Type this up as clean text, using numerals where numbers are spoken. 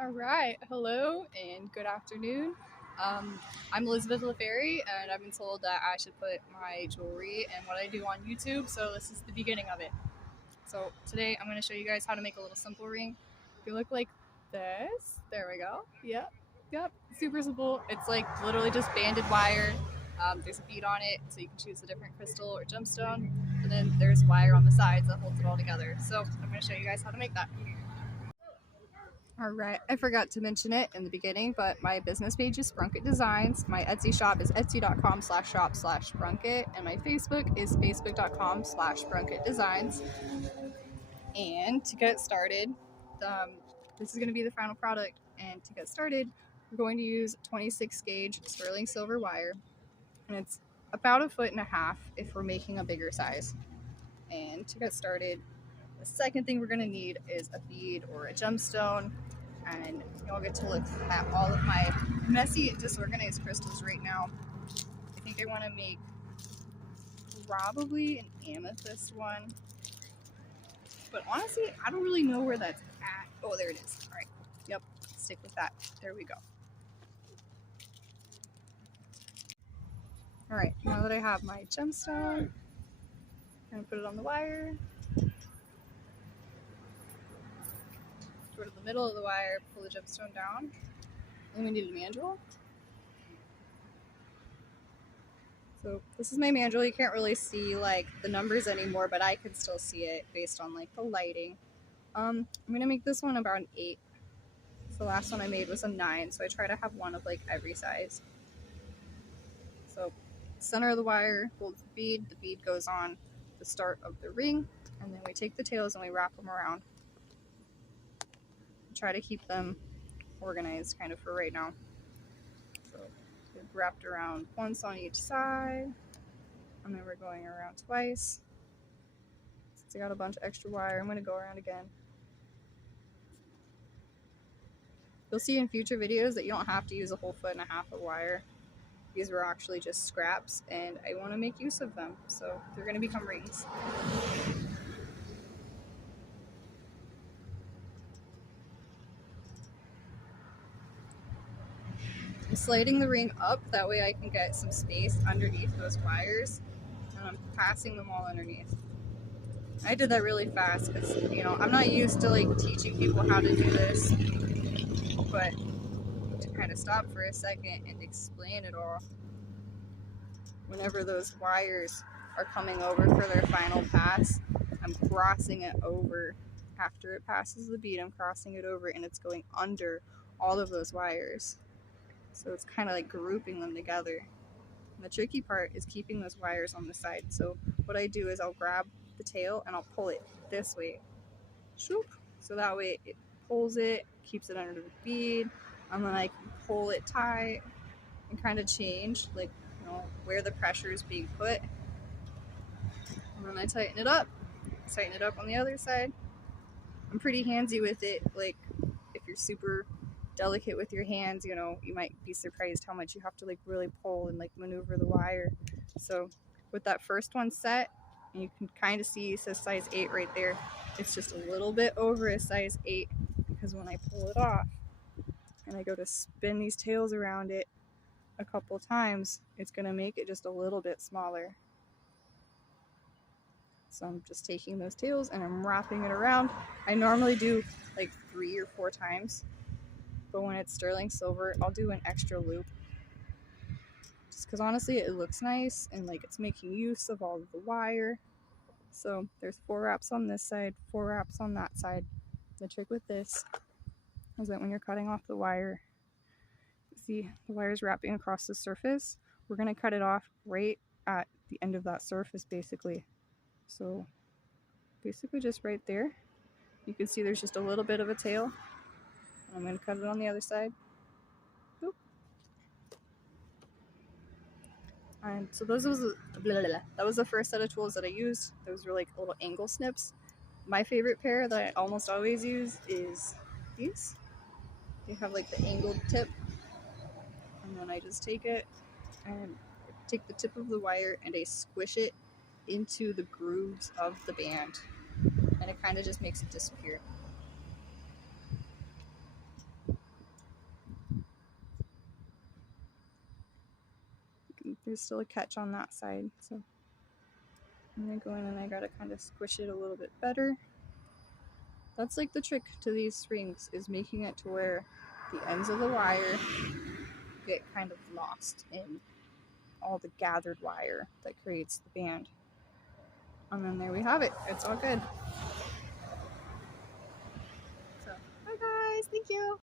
All right, hello and good afternoon. Um, I'm Elizabeth LaFerry, and I've been told that I should put my jewelry and what I do on YouTube, so this is the beginning of it. So today I'm going to show you guys how to make a little simple ring. If you look like this, there we go. Yep, super simple. It's like literally just banded wire. There's a bead on it, so you can choose a different crystal or gemstone, and then there's wire on the sides that holds it all together. So I'm going to show you guys how to make that. All right, I forgot to mention it in the beginning, but my business page is Sprunket Designs. My Etsy shop is etsy.com/shop/Sprunket, and my Facebook is facebook.com/Sprunket Designs. And to get started, um, this is going to be the final product. And to get started, we're going to use 26 gauge sterling silver wire, and it's about 1.5 feet if we're making a bigger size. And to get started, the second thing we're going to need is a bead or a gemstone, and you'll get to look at all of my messy and disorganized crystals right now. I think I want to make probably an amethyst one, but honestly, I don't really know where that's at. Oh, there it is. All right, yep, stick with that. There we go. All right, now that I have my gemstone, I'm gonna put it on the wire, go to the middle of the wire, pull the gemstone down, and we need a mandrel. So this is my mandrel. You can't really see like the numbers anymore, but I can still see it based on like the lighting. I'm gonna make this one about an 8. The last one I made was a 9, so I try to have one of like every size. So center of the wire holds the bead goes on the start of the ring, and then we take the tails and we wrap them around. Try to keep them organized kind of for right now. So we've wrapped around once on each side, and then we're going around twice. Since I got a bunch of extra wire, I'm going to go around again. You'll see in future videos that you don't have to use a whole 1.5 feet of wire. These were actually just scraps, and I want to make use of them, so they're going to become rings. I'm sliding the ring up, that way I can get some space underneath those wires, and I'm passing them all underneath. I did that really fast because, I'm not used to like teaching people how to do this, but to kind of stop for a second and explain it all. Whenever those wires are coming over for their final pass, I'm crossing it over. After it passes the bead, I'm crossing it over, and it's going under all of those wires. So it's kind of like grouping them together. And the tricky part is keeping those wires on the side. So what I do is I'll grab the tail and I'll pull it this way. Shoop. So that way it pulls it, keeps it under the bead, and then I can pull it tight and kind of change like where the pressure is being put. And then I tighten it up on the other side. I'm pretty handsy with it. Like if you're super delicate with your hands, you might be surprised how much you have to like really pull and like maneuver the wire. So with that first one set, and you can kind of see it says size 8 right there. It's just a little bit over a size 8 because when I pull it off and I go to spin these tails around it a couple times, it's going to make it just a little bit smaller. So I'm just taking those tails and I'm wrapping it around. I normally do like 3 or 4 times, but when it's sterling silver, I'll do an extra loop. Just because honestly it looks nice and like it's making use of all of the wire. So there's 4 wraps on this side, 4 wraps on that side. The trick with this is that when you're cutting off the wire, see the wire's wrapping across the surface, we're going to cut it off right at the end of that surface basically. So basically just right there. You can see there's just a little bit of a tail. I'm going to cut it on the other side. Boop. And so that was the first set of tools that I used. Those were like little angle snips. My favorite pair that I almost always use is these. They have like the angled tip, and then I just take it and take the tip of the wire and I squish it into the grooves of the band, and it kind of just makes it disappear. there's still a catch on that side. So I'm gonna go in and I gotta kind of squish it a little bit better. That's like the trick to these rings, is making it to where the ends of the wire get kind of lost in all the gathered wire that creates the band. And then there we have it. It's all good. So, bye guys. Thank you.